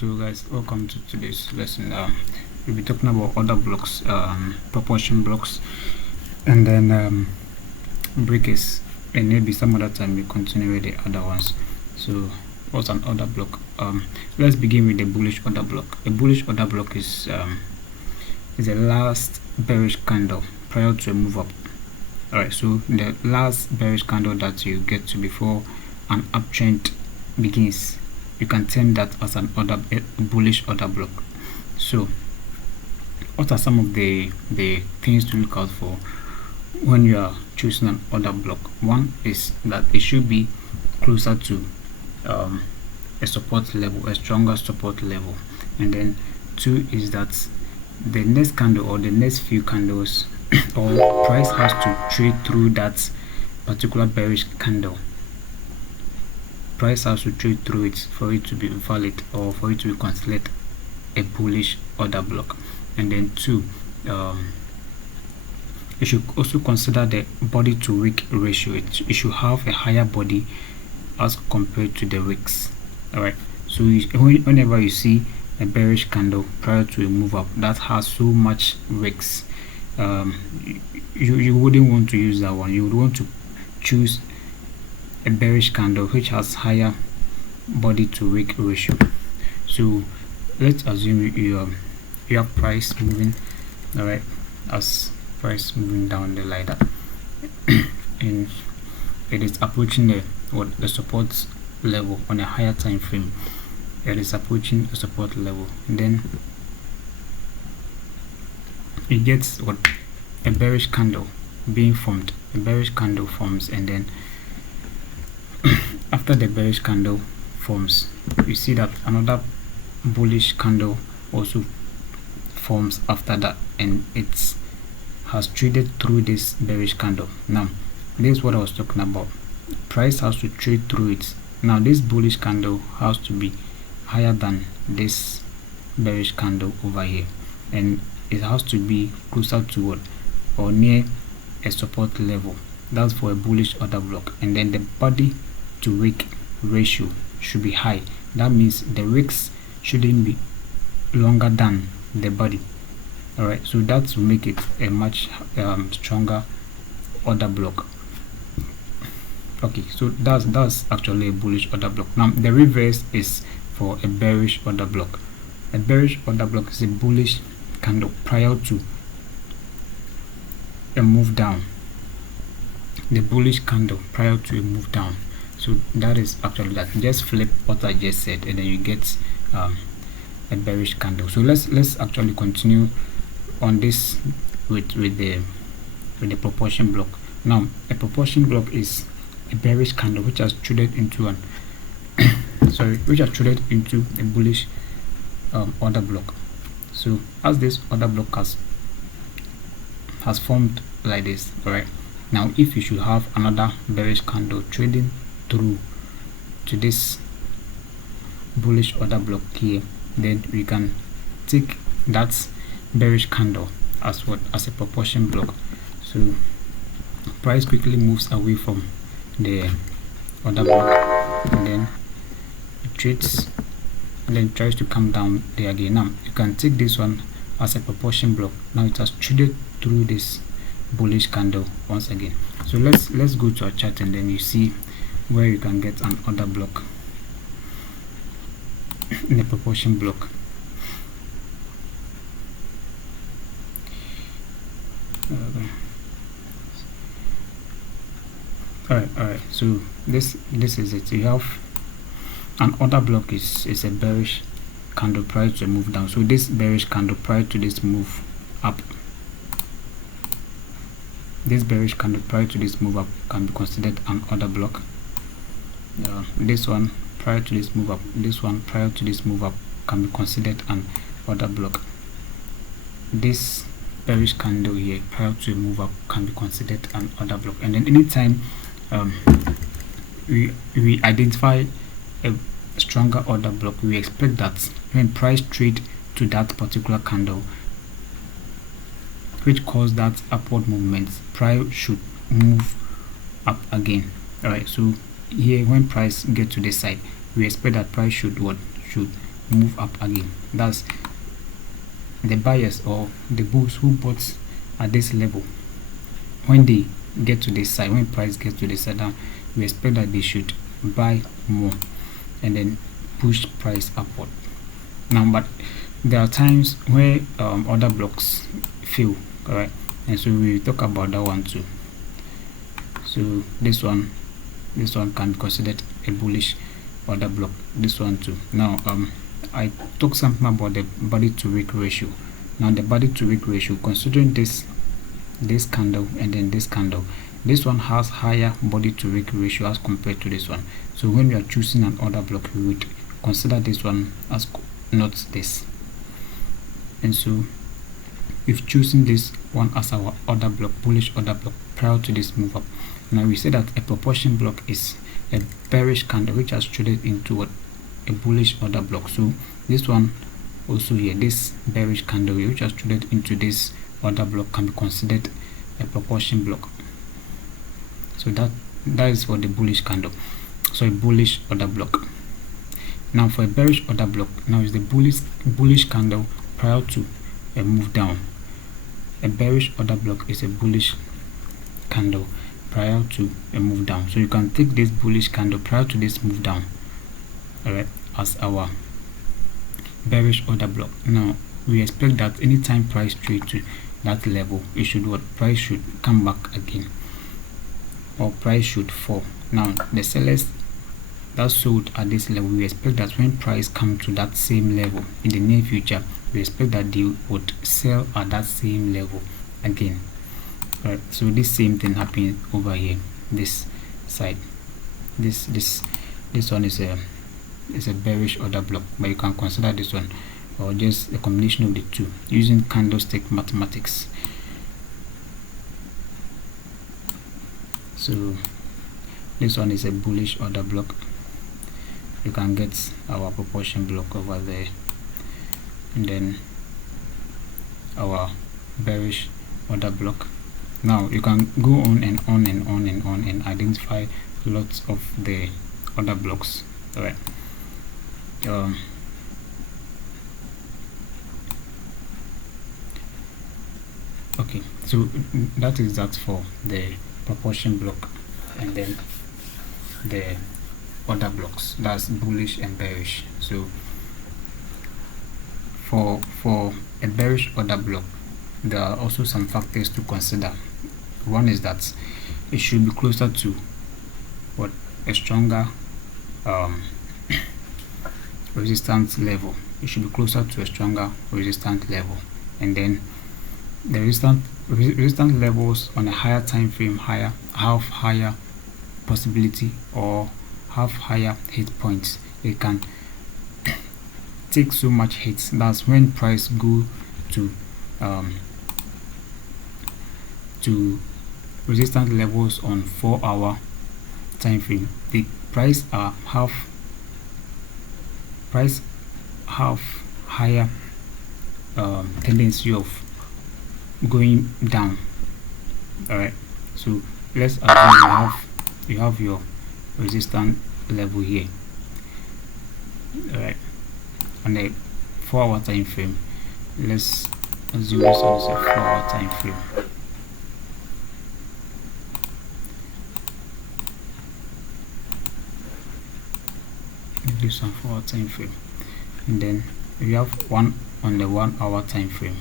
So guys, welcome to today's lesson. We'll be talking about order blocks, proportion blocks, and then breakers, and maybe some other time we continue with the other ones. So what's an order block? Let's begin with the bullish order block. A bullish order block is the last bearish candle prior to a move up. Alright, so the last bearish candle that you get to before an uptrend begins, you can term that as a bullish order block. So what are some of the things to look out for when you are choosing an order block? One is that it should be closer to a support level, a stronger support level, and then two is that the next candle or the next few candles or price has to trade through that particular bearish candle. Price has to trade through it for it to be valid or for it to be considered a bullish order block. And then two, you should also consider the body to wick ratio. It should have a higher body as compared to the wicks. Alright, so whenever you see a bearish candle prior to a move up that has so much wicks, you wouldn't want to use that one. You would want to choose a bearish candle which has higher body to wick ratio. So let's assume you have price moving, all right, as price moving down the ladder and it is approaching the support level on a higher time frame. It is approaching a support level, and then it gets a bearish candle being formed. A bearish candle forms, and then after the bearish candle forms, you see that another bullish candle also forms after that, and it has traded through this bearish candle. Now this is what I was talking about. Price has to trade through it. Now this bullish candle has to be higher than this bearish candle over here, and it has to be closer to what or near a support level. That's for a bullish order block. And then the body to wick ratio should be high. That means the wicks shouldn't be longer than the body. All right, so that will make it a much stronger order block. Okay, so that's actually a bullish order block. Now the reverse is for a bearish order block. A bearish order block is a bullish candle prior to a move down. The bullish candle prior to a move down. So that is actually that. Just flip what I just said, and then you get a bearish candle. So let's actually continue on this with the proportion block. Now a proportion block is a bearish candle which has traded into an which has traded into a bullish order block. So as this order block has formed like this, all right, now if you should have another bearish candle trading through to this bullish order block here, then we can take that bearish candle as a proportion block. So price quickly moves away from the order block, and then it trades, and then tries to come down there again. Now you can take this one as a proportion block. Now it has traded through this bullish candle once again. So let's go to our chart, and then you see where you can get an order block in a proportion block. All right, so this is it. You have an order block is a bearish candle prior to a move down. So this bearish candle prior to this move up, this bearish candle prior to this move up can be considered an order block. This one prior to this move up, this one prior to this move up can be considered an order block. This bearish candle here prior to a move up can be considered an order block. And then anytime we identify a stronger order block, we expect that when price trade to that particular candle which caused that upward movement, price should move up again. All right, so here when price get to this side, we expect that price should move up again. That's the buyers or the bulls who bought at this level. When they get to this side, when price gets to this side, now we expect that they should buy more and then push price upward. Now, but there are times where other blocks fail, correct? And so we talk about that one too. So this one can be considered a bullish order block. This one too. Now I talked something about the body to wick ratio. Now the body to wick ratio, considering this candle and then this candle, this one has higher body to wick ratio as compared to this one. So when we are choosing an order block, we would consider this one as not this. And so we've chosen this one as our order block, bullish order block, prior to this move up. Now we say that a proportion block is a bearish candle which has traded into what, a bullish order block. So this one also here, this bearish candle which has traded into this order block, can be considered a proportion block. So that is for the bullish candle, so a bullish order block. Now for a bearish order block, now is the bullish candle prior to a move down. A bearish order block is a bullish candle prior to a move down. So you can take this bullish candle prior to this move down, alright, as our bearish order block. Now we expect that anytime price trade to that level, it should what, price should come back again, or price should fall. Now the sellers that sold at this level, we expect that when price come to that same level in the near future, we expect that they would sell at that same level again. Right, so this same thing happening over here, this side. This one is a bearish order block, but you can consider this one or just a combination of the two using candlestick mathematics. So this one is a bullish order block. You can get our proportion block over there, and then our bearish order block. Now you can go on and on and on and on and identify lots of the other blocks. All right. Okay, so that is that for the proportion block, and then the other blocks, that's bullish and bearish. So for a bearish order block, there are also some factors to consider. One is that it should be closer to what, a stronger resistance level. It should be closer to a stronger resistance level, and then the resistance levels on a higher time frame have higher possibility or have higher hit points. It can take so much hits. That's when price go to resistance levels on 4-hour time frame. The price have higher tendency of going down. All right, so let's assume you have your resistance level here, all right, on a 4-hour time frame. Let's assume this one is a 4-hour time frame. This one 4-hour time frame, and then we have one on the 1-hour time frame.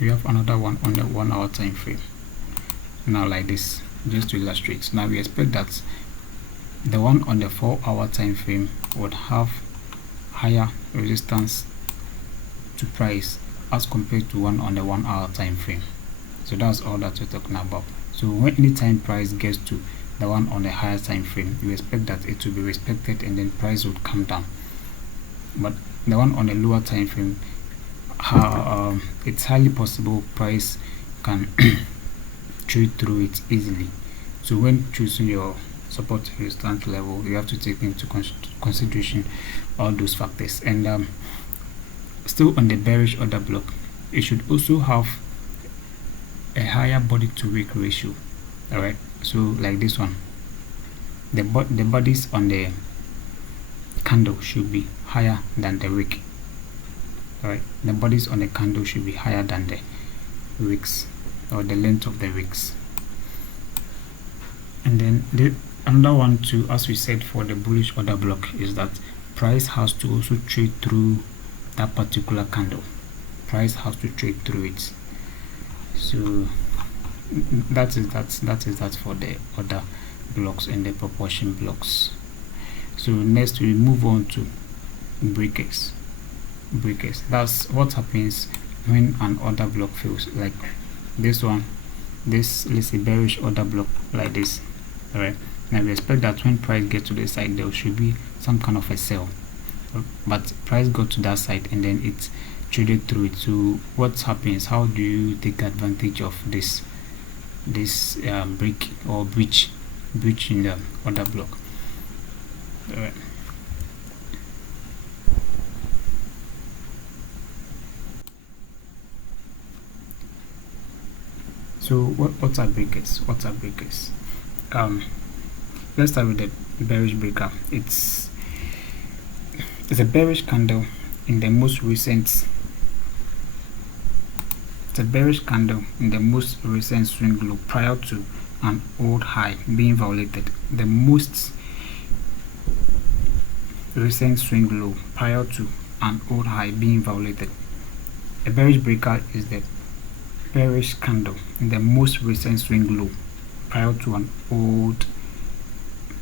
We have another one on the 1-hour time frame. Now like this, just to illustrate. Now we expect that the one on the 4-hour time frame would have higher resistance to price as compared to one on the 1-hour time frame. So that's all that we're talking about. So when any time price gets to the one on the higher time frame, you expect that it will be respected and then price would come down. But the one on the lower time frame, it's highly possible price can trade through it easily. So when choosing your support resistance level, you have to take into consideration all those factors. And still on the bearish order block, it should also have a higher body to wick ratio. All right, so like this one, the bodies on the candle should be higher than the wick. All right, the bodies on the candle should be higher than the wicks, or the length of the wicks. And then another one too, as we said for the bullish order block, is that price has to also trade through that particular candle. Price has to trade through it. So that is that for the order blocks and the propulsion blocks. So next we move on to breakers. That's what happens when an order block fails, like this one. This is a bearish order block like this. All right, now we expect that when price gets to this side there should be some kind of a sell, but price got to that side and then it traded through it. So what happens? How do you take advantage of this break or breach in the order block? All right. So what are breakers? Let's start with the bearish breaker. It's a bearish candle in the most recent. It's a bearish candle in the most recent swing low prior to an old high being violated. The most recent swing low prior to an old high being violated. A bearish breaker is the bearish candle in the most recent swing low prior to an old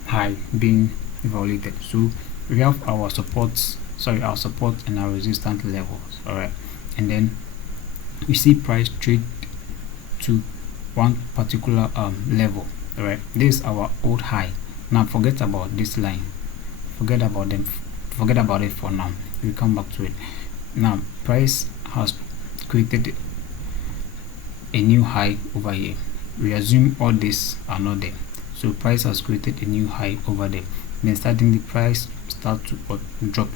high being violated. So we have our support and our resistance levels. All right, and then we see price trade to one particular level. All right, this is our old high. Now forget about this line, forget about it for now. We'll come back to it. Now price has created a new high over here. We assume all these are not there. So price has created a new high over there. Then suddenly price start to drop.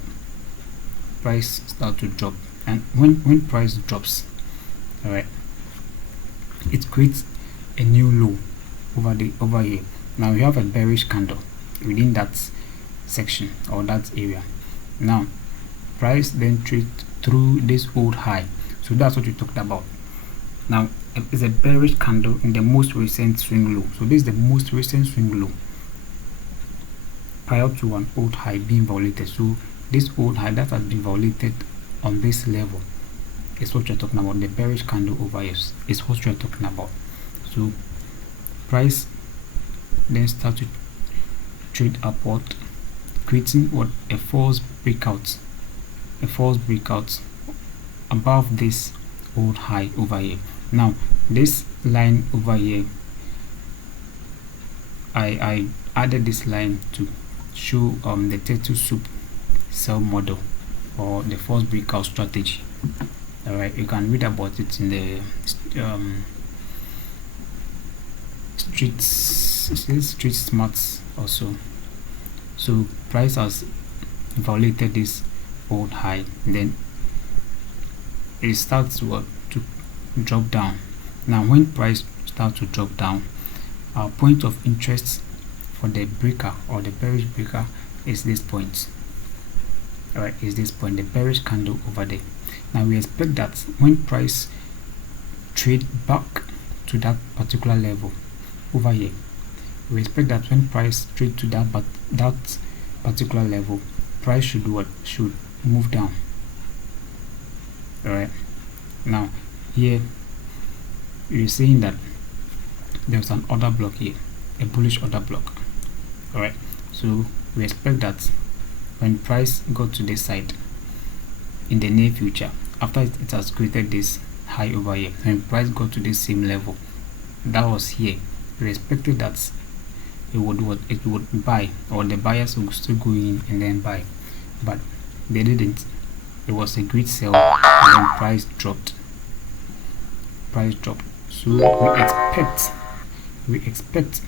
And when price drops, all right, it creates a new low over here. Now we have a bearish candle within that section or that area. Now price then trades through this old high. So that's what we talked about. Now it's a bearish candle in the most recent swing low. So this is the most recent swing low prior to an old high being violated. So this old high that has been violated on this level is what you're talking about. The bearish candle over here is what you're talking about. So price then start to trade upward, creating what a false breakout above this old high over here. Now this line over here, I added this line to show the turtle soup sell model or the false breakout strategy. All right, you can read about it in the street smarts also. So price has violated this old high, then it starts to drop down. Now when price starts to drop down, our point of interest for the breaker or the bearish breaker is this point. All right, is this point, the bearish candle over there. Now we expect that when price trade back to that particular level over here, we expect that when price trade to that particular level, price should move down. All right, now here you're seeing that there's an order block here, a bullish order block. All right, so we expect that when price go to this side in the near future, after it has created this high over here, when price go to this same level that was here, we expected that it would buy, or the buyers would still go in and then buy, but they didn't. It was a great sell and then price dropped. So we expect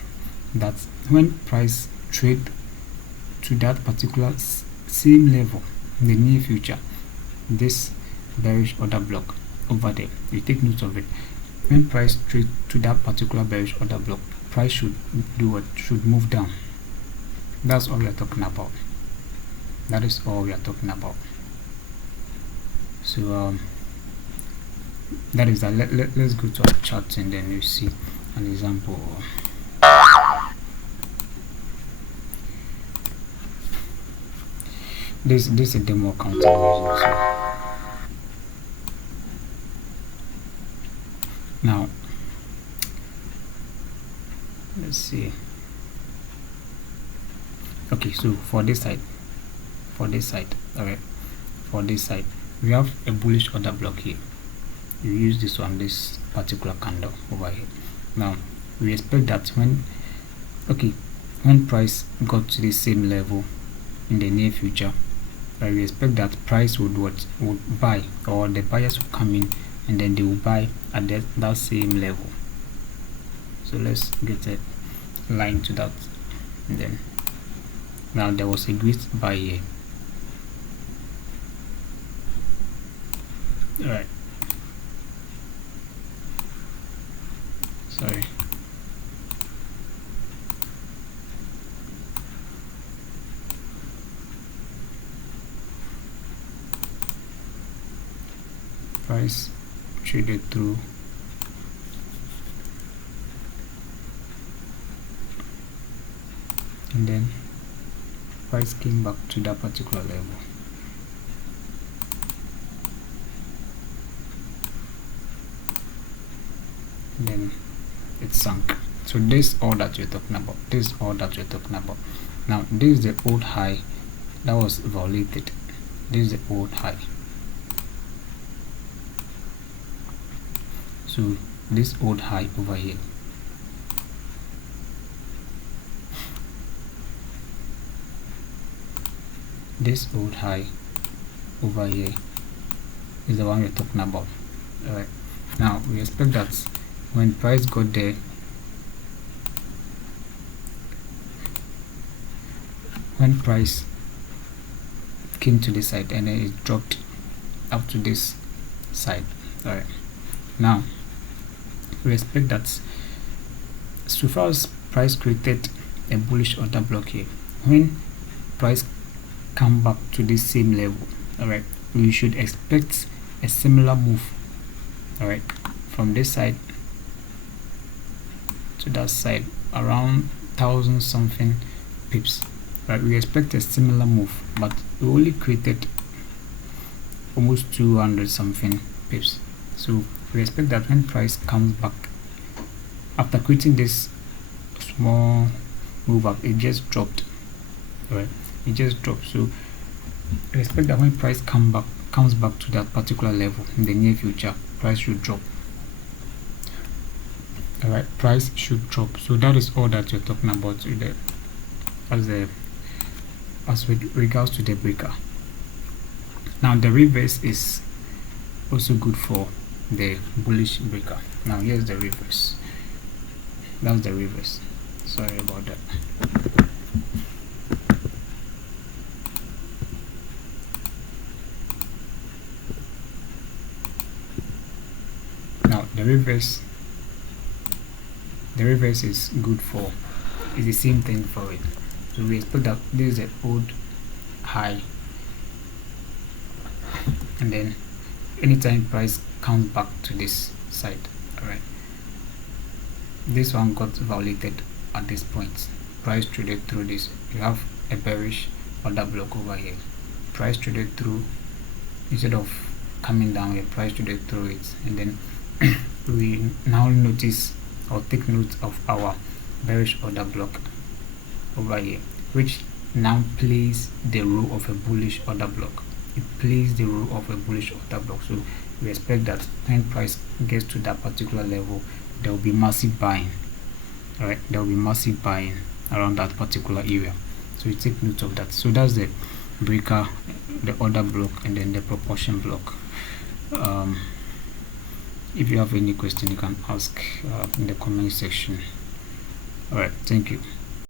that when price trade to that particular same level in the near future, this bearish order block over there, you take note of it, when price trade to that particular bearish order block, price should do what? Should move down. That's all we are talking about. That is all we are talking about. So that is that. Let's go to our chart and then you see an example. This is a demo account. Now let's see. Okay, so for this side, all right, for this side we have a bullish order block here. You use this one, this particular candle over here. Now we expect that when price got to the same level in the near future, we expect that price would buy, or the buyers will come in and then they will buy at that same level. So let's get a line to that, and then now there was a great buy here. All right, sorry. Price traded through, and then price came back to that particular level. And then it sank. So this is all that we're talking about. Now this is the old high that was violated. This is the old high. So this old high over here, this old high over here is the one we're talking about. All right, now we expect that when price got there, when price came to this side and then it dropped up to this side. All right, now we expect that so far as price created a bullish order block here, when price come back to this same level, all right, we should expect a similar move, all right, from this side to that side, around 1,000 something pips, right? We expect a similar move, but we only created almost 200 something pips. So we expect that when price comes back after creating this small move up, it just dropped, right? It just dropped. So we expect that when price comes back to that particular level in the near future, price should drop. All right, price should drop. So that is all that you're talking about as with regards to the breaker. Now the reverse is also good for the bullish breaker. Now here's the reverse. That's the reverse. Sorry about that. Now the reverse is good for, is the same thing for it. So we expect that this is an old high, and then anytime price comes back to this side, all right, this one got violated at this point. Price traded through this. You have a bearish order block over here. Price traded through, instead of coming down here, price traded through it, and then we now notice or take note of our bearish order block over here, which now plays the role of a bullish order block. It plays the role of a bullish order block. So we expect that when price gets to that particular level, there will be massive buying. All right, there will be massive buying around that particular area. So we take note of that. So that's the breaker, the order block, and then the propulsion block. If you have any question, you can ask in the comment section. All right, thank you.